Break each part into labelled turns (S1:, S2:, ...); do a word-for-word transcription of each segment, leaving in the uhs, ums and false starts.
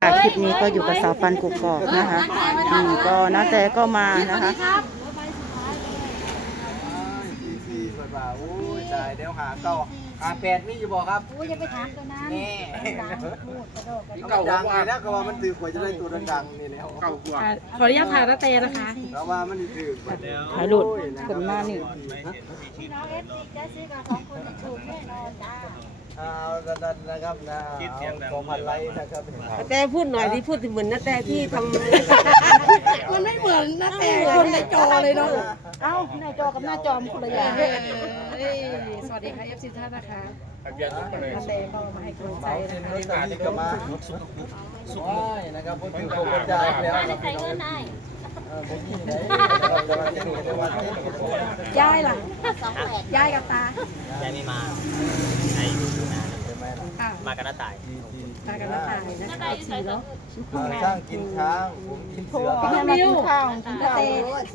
S1: คลิปนี้ก็อยู่กับสาวปันกุกกอกนะคะอืมก็น้าแต่ก็มานะคะ
S2: สี่เปิดว่าโอ้ยตายเดี๋ยวหาเก้าหาแปดนี่อยู่บ่ครับ
S3: โอ้ยอย่าไปถามตัวนั้น
S2: นี่
S3: เก่า
S2: ดังเลยแล้วก็ว่ามันถือขวดจะได้ตัวดังๆนี่แล้ว
S4: เก่ากว่า
S3: ขออนุญาตถ่ายนาเตนะคะ
S2: เพราะว่ามันถือ
S1: ถ่ายหลุดผมหน้านี่
S3: น้องเอฟซีจะซื้อกับสองคนถูกแน่นอนจ้า
S2: เอาดันนะครับนะสองพันไลค์นะครับ
S5: แต่พูดหน่อยที่พูดถึงเหมือนนาแต่ที่ทำมันไม่เหมือนนาแต่คนในจอเลยเนาะ
S1: เอ้าหน้าจอกับหน้าจอมคนละอย่าง
S3: สวัสดีค่ะเอฟซีท่านนะคะ
S4: เบียร์ทุกคนเลย
S3: นาเตก็มาให้กำลังใจ
S2: เส้น
S3: นะ
S2: ร
S3: คะ
S2: ถตาที่ก็มาสุขนะครับพูดถึงโคกใจแล้วครับพี่น้องเออผมนี่ไหนจะมาเต้นจะมาเต้น
S3: ยายล่ะยายกับตาย
S6: ายไม่มาในยูทูบนะ
S2: ใช่ไหมล่ะ
S3: อ่ะ
S6: มากันหน้าตาย
S3: ตากับน้าตายนะคะสีเนาะ
S2: สร้างกินช้างผมกินเสือ
S3: พี่มิวข้าวนาเต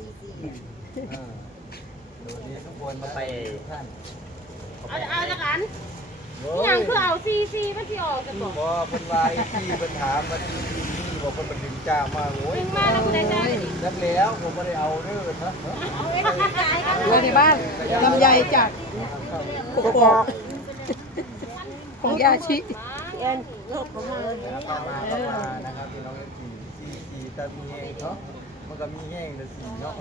S2: ทุกคน
S6: ไป
S2: ท่าน
S7: เอาเอาละกันอย่างคือเอาซีซีมันที่ออกกันบอก
S2: บ่เป็นวายที่ปัญหามันที่ที่บอกคนมันดึงจ้ามาโอ้ย
S7: ถึงมาแล้วคุณได้จ้าดิ
S2: นักแล้วผมไม่ได้เอาเด้อนะ
S7: เอาไว้ที่จ่ายกัน
S5: อยู่ในบ้านลำไยจากกกอกของยาชิเอ็นโลกของมัน
S2: เข้ามาเข้ามานะครับพี่น้องสี่สี่สี่ตามีแห้งเนาะมันก็มีแห้งแต่สี่เนาะ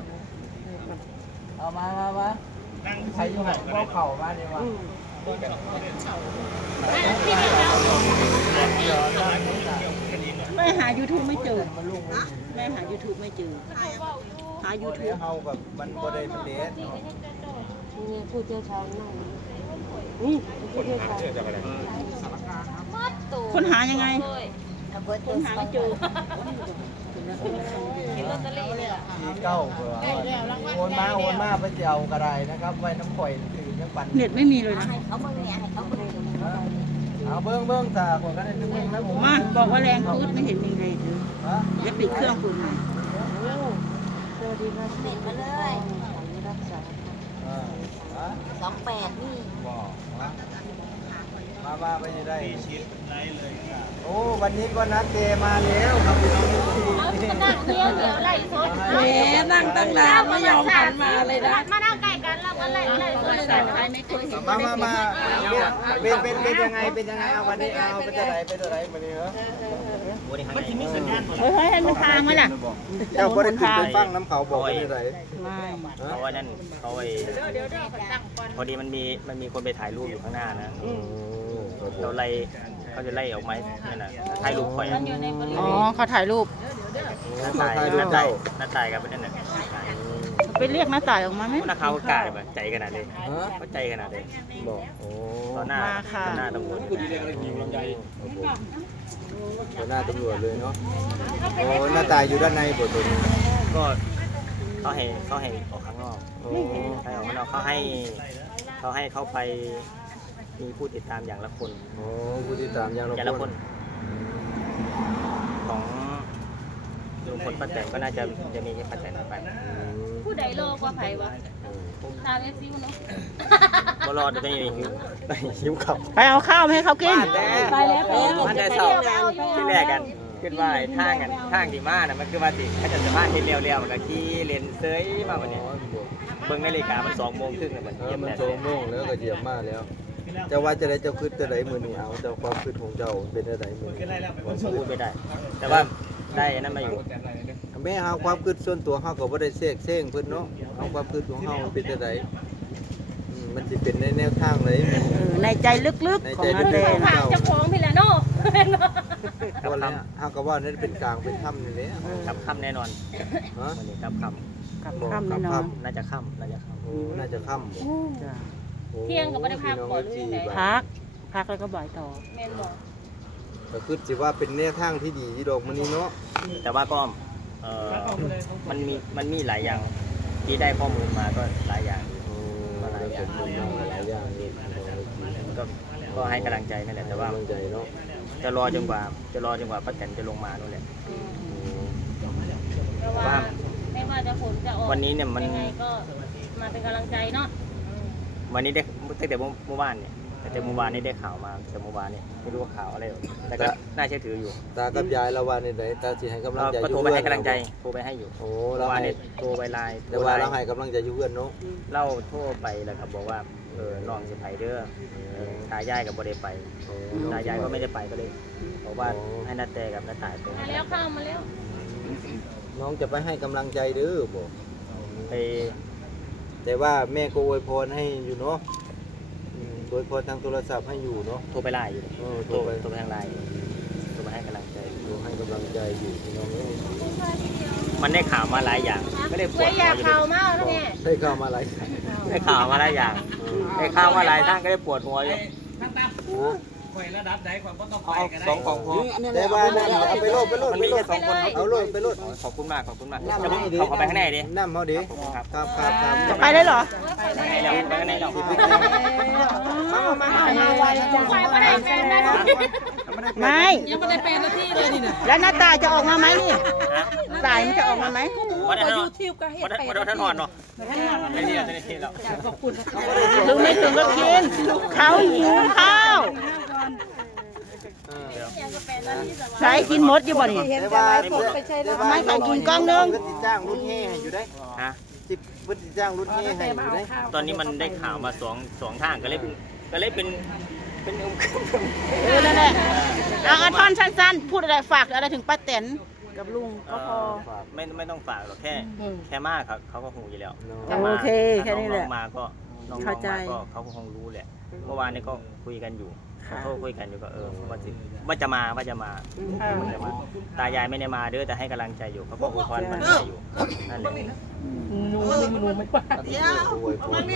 S2: เอามามามาใครอยู่ไหนก็เข่ามาดีกว่า
S1: แม่หา YouTube ไม่เจอแม่หา YouTube ไม่เจอหา
S2: ยู
S1: YouTube
S2: ทูบเฮาแบบมันบ่ได้มันเด็ด
S5: เนี่ยผู้เชี่ยวชาญนั่งนี่ผู้เชี่ยวชาญ
S1: ค้นหายังไงค้นหาไม่เจอ
S7: กินลอตเตอรี่เลยอ่ะ
S2: สี่เก้าเผื่อโอนมาโอนมาไปเจียวกระไรนะครับไว้น้ำข่อยตื่นยังปั่น
S1: เน็ตไม่มีเลยนะ
S3: เขาเบิ่งเนี่ยให้เขาเบิ่ง
S2: เอาเบิ้งเบิ้งตาคนก็ได้นึกเบิ้งนะผม
S1: มาบอกว่าแรงพืดไม่เห็นมีใครเจอ
S2: ฮะ
S1: อย่าปิดเครื่องคุณนะ
S5: สวัสดีค่ะ
S3: เม็ดมาเลย
S5: รักษา
S2: อ่าฮะ
S3: สองแปดนี่
S2: บอกฮะมามาไปจะได้โอ้วันนี้ก็นัดเตมาแล้วครับพี่น้อง
S7: เอาจะนั่งเดียวเดี๋ยวไล่สด
S5: แหมนั่งตั้งนานไม่ยอมหันมาเลยนะ
S7: มานั่งใกล้กันแล้วก็ไล่ไล่สดใส่ไปไม่เคยเห็น
S2: มามามาเป็นเป็นเป็นยังไงเป็นยังไงเอาวันนี้เอาเป็นจะไหนเป็นจะไหนวันนี้เหรอ
S6: มันจะมีสัญญาณ
S1: เฮ้ยเฮ้ยให้มันทางไหมล่ะ
S2: เจ้าก็ได้ขึ้นไปฟังน้ำเขาบอกเป็นจะไหน
S1: ไม่
S6: เพราะว่านั่นเขาไอ้
S7: เดี๋ยวเดี๋ยวตั้งก่อน
S6: พอดีมันมีมันมีคนไปถ่ายรูปอยู่ข้างหน้านะเราไล่เขาจะไล่ออกไหมนั่นน่ะถ่ายรูปข่อย
S7: มันอยู่ในบริ
S1: อ๋
S7: เว
S1: อ
S7: ณ
S1: เขาถ่ายรูป
S6: หน้าตายหน้าตายหน้าตายกับนั่นน่ะ
S1: ไปเรียกน้าต่ายออกมาไหม
S6: หน้าเขากล้าแบบใจขนาดเลยเขาใจขนาดเลย
S2: บอกโอ้
S6: ตอนหน้าตอนหน้าตำรวจ
S2: ต่อหน้าตำรวจเลยเนาะโอ้หน้าตาอยู่ด้านในบทตัวนี้
S6: ก็เขาให้เขาให้ออกข้างนอก
S2: โอ้
S6: ให้ออกข้างนอกเขาให้เขาให้เขาไปมีผู้ติดตามอย่างละคน
S2: โหผู้ที่ตามอย่าง
S6: อย่าง
S2: ละ
S6: ละ
S2: ค
S6: คน นของลุงพลป้าแตนก็น่าจะจะมีแค่ป้าแตนไป
S7: ผู้ใดโลกว่าไผวะตามเอฟซีมันเนาะ
S6: ก็รอเดี๋ยวจะมีหิวหิวขับ
S1: ไปเอาข้าวมาให้เขากิน
S6: ไปแล้วไปแล้วมันได้สอบที่แรกกันขึ้นว่าไอ้ทางกันทางที่มาน่ะมันคือว่าสิเขาจะสะพานเห็นเร็วๆมันก็ขี่เลนเซยมาวันนี้เบิ่งนาฬิกามันสองโมงครึ่งแล้วมัน
S2: เอ
S6: เยี่
S2: อย
S6: ม
S2: มัน
S6: แล้ว
S2: โจมโม่งแล้วก็เหยียบมาแล้วเจ้าว่าจะได้เจ้าคืดจะได้มือนี้เอาเจ้าความคืดของเจ้าเป็นอะไรมือนี้
S6: ผมพูดไม่ได้ แต่ว่าได้อันนั้นมาอยู่
S2: แม่เฮาความคืดส่วนตัวเฮาก็บ่ได้เสกเซ้งเพิ่นเนาะเฮาความคืดของเฮามันเป็นอะไรอืมมันสิเป็นในแนวทางเลย
S1: เออในใจลึกๆของน้า
S7: มัน
S1: แต่
S7: เข้า
S1: นะ
S7: ทางเจ้าของพี่แหละเนาะ
S2: บ่แล้วเฮาก็ว่านั่นเป็นกลางเป็นถ้ำนี่แหละ
S6: กับค่ำแน่นอน
S2: ฮะ
S6: วันนี้กับค่
S1: กับข้ามแน่นอน
S6: ำน่าจะค่ำน่าจะค่
S2: โอ้น่าจะค่ำ
S1: จ้ะ
S7: เที่ยงกับบ่ได้พักก่อนหรือยังไง
S1: พักพักแล้วก็บ่ายต่อ
S7: แม่นบอก
S2: ก็คือสิว่าเป็นแนวทางที่ดีที่ดอกมื้อนี้เนาะ
S6: ำแต่ว่าก็เออมันมีมันมีหลายอย่างที่ได้ข้อมูลมาก็หลายอย่าง
S2: โอ้หลายอย่างหลายอย่างนี่
S6: ก็ก็ให้กำลังใจนั่นแหละแต่ว่า
S2: กำลังใจเนาะ
S6: จะรอจนกว่าจะรอจนกว่าป้าแตนจะลงมานู่นแหละ
S7: เพราะว่าไม่ว่าจะผลจะออก
S6: วันนี้เนี่ยมัน
S7: ยังไงก็มาเป็นกำลังใจเนาะ
S6: วันนี้ได้ตั้งแต่เมื่อวานเนี่ยแต่เมื่อวานนี้ได้ข่าวมาแต่เมื่อวานนี้ไม่รู้ว่าข่าวอะไรหรอกแต่ก็น่าเชื่อถืออยู่
S2: ตากับยายละวันนี่ไหนตาสิให้กำลัง
S6: เรา
S2: ใจ
S6: ก็โทรไปให้กำลังใจโทรไปให้อยู่
S2: โอ้
S6: เมื่
S2: เรา
S6: อวาน
S2: ให้
S6: นี้โทรไปไลน์
S2: แต่ว่าเราให้กำลังใจอยู่เพื่อนเนาะ
S6: เล่าโทรไปแล้วครับบอกว่าเออน้องสิไปเด้อเออตายายกับบ่ได้ไปตายายก็ไม่ได้ไปก็เลยบอกว่าให้นาแต่กับน้าตายไป
S7: มาแล้วเข้ามาแล้ว
S2: น้องจะไปให้กำลังใจเด้อบอก
S6: ไป
S2: แต่ว่าแม่ก็อวยพรให้อยู่เนาะอืมอวยพรทางโทรศัพท์ให้อยู่เนาะ
S6: โทรไปไลน์อยู่
S2: เออ
S6: โท
S2: โท
S6: ร
S2: รไป
S6: โทรไปทางไลน์โทรไปให้กำลังใจ
S2: โทรให้กำลังใจอยู่พี่น้องเอ้ย
S6: มันได้ข่าวมาหลายอย่างก็เลยปวดหัวอยู่
S7: เข่ามาแล้วแม่
S2: ได้เข้ามาหลายครั้ง
S6: ได้ข่าวมาหลายอย่างได้ข่าวมาหลายท่านก็ได้ปวดหัวอยู่
S2: เอาสองของพอแต่ว่านั่นเอาไปโลดไปโลด
S6: มัน
S2: ไป
S6: มี
S2: โล
S6: แค่
S2: ด
S6: สองคนครับ
S2: เอาโลดไปโลด
S6: ขอบคุณมากขอบคุณมาก
S2: น้ำ
S6: จะ
S2: ให้ดิ
S6: เขาเข้าไปข้างในดิ
S2: น้ำเขาดิ
S6: ขอบคุณครับ
S2: ครับครับครับ
S5: จะไปได้เหรอ
S6: ข้างในแล้วไปข้างในแล้ว
S2: มามามามาไวจัง
S7: ไปไม่ได้แฟนได้
S5: ไม่ยังไม่ได้เป็นนาทีเลยนี่นะแล้วหน้าตาจะออกมาไหมนี่ตายมันจะออกมาไหม
S6: วันนี้ยูทิวก็เห็นไปวันนี้ท่านหอนเนาะไม่นี่เราจะได้ทีแล้ว
S5: ถึงไม่ถึงก็กินเขาหิวข้าวใช้กินหมดอยู่บ่นี่
S2: แต่ว่า
S5: ไม่ใส่กินกล้องนึง
S2: เพิ่นสิจ้างรุ่นแห่ให้อยู่ได้
S6: ฮะ
S2: สิเพิ่นสิจ้างรุ่นแห่ให้อยู่ได้
S6: ตอนนี้มันได้ข่าวมาสองสองทางก็เลยเป็นก็เลยเป็นเป็นองค์
S5: เออนั่นแหละเอาเอาท่อนสั้นๆ พูดอะไรฝากอะไรถึงป้าแตนกับลุงก็พอ
S6: ไม่ไม่ต้องฝากหรอกแค่แค่มากเขาเขาก็คงอยู่แล้ว
S5: โอเคแค่นี้แหละ
S6: น้องมาก็น้อง
S5: เข้าใจ
S6: มาก็เขาก็คงรู้แหละเมื่อวานนี้ก็คุยกันอยู่เขาคุยกันอยู่ก็เออว่าจะว่าจะมาว่าจะมาว่าจะมาตายายไม่ได้มาเด้อแต่ให้กำลังใจอยู่เขาก็อวยพรมันใจอยู่นั่นแหละ
S2: โอ้ยพรแม่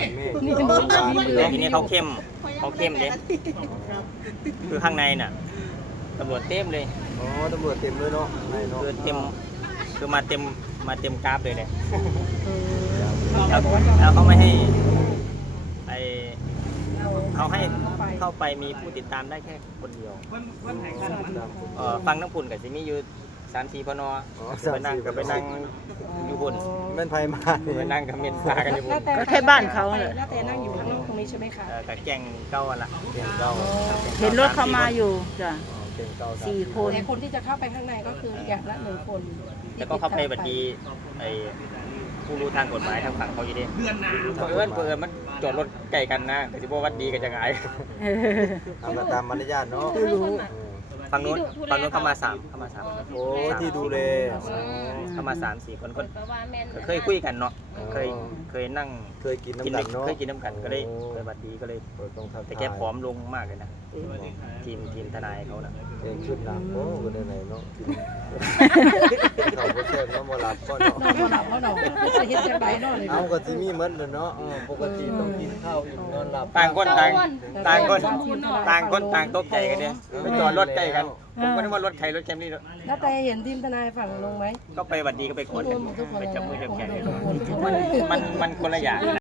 S6: แต่ทีนี้เขาเข้มเขาเข้มเด้คือข้างในน่ะตำรวจเต็มเลย
S2: อ๋อตำรวจเต็มเลยเนาะในเนาะ
S6: คือเต็มคือมาเต็มมาเต็มกราฟเลยเนี่ยแล้วแล้วเขาไม่ให้ไอเขาให้เข้าไปมีผู้ติดตามได้แค่คนเดียวเออฟังน้ำพุ่นกับซิมีอยู่สามสี่พนอไปนั่งกับไปนั่งอยู่บน
S2: แม่นไผมา
S6: ไปนั่งกับเมียนตากันอยู่บน
S5: ก็แค่บ้านเขาเลย
S3: แล้วแต่นั่งอยู่ข้างนอกตรงนี้ใช่ไหมคะ
S6: เออกับแกงเก้าอะละแกงเก้า
S5: เห็นรถเขามาอยู่จ้ะ
S6: แกงเก้า
S5: สี่คน
S3: แต่คนที่จะเข้าไปข้างในก็คืออย่างละหนึ่งคน
S6: แล้วก็เข้าไปบัดดีไอผู้รู้ทางกฎหมายทางฝั่งเขาอยู่ดิเพื่อนเพื่อนมันจอดรถใกล้กันนะแต่สิบ่วัดดีกันจะไง
S2: เอามาตามมารยาทเนาะ
S6: ฝั่งนู้นฝั่งนู้นเข้ามาสามเข้ามาสาม
S2: โอ้ที่ดูแล
S6: เข้ามาสามสี่คนก็
S7: ประว่าแมน
S6: เคยคุยกันเนาะเคยเคยนั่ง
S2: เคยกิน
S6: กิน
S2: น้ำกันเนาะ
S6: เคยกินน้ำกันก็เลยเคยบัดดีก็เลย
S2: ต้องทัก
S6: แต่แกผอมลงมากเลยนะทีมทีมทนายเขานะ
S2: เองชุดหนักโอ้คนไหนๆเนาะเขาก็แซ่บเนาะบ่หลับก็เนาะ
S3: นอนหลับแล้วเนาะจะเห็นจังไรเนาะเลย
S2: เอาก็สิมีเหมือนเด้อเนาะเออปกติต้องกินข้าวอิ่มนอนหลับ
S6: ต่างคนต่างต่างคนต่างคนต่างตกใจกันเนี่ยไปจอดรถใกล้กันผมก็นึกว่ารถใครรถแคมรี่
S3: แล้วแต่เห็นทีมทนายฝั่งลงไหม
S6: ก็ไปบัดดีก็ไปกดกัน
S3: ทุกคน
S6: ไปจับมือจับแขนกัน
S3: ทุกคน
S6: มันมันมันคนละอย่าง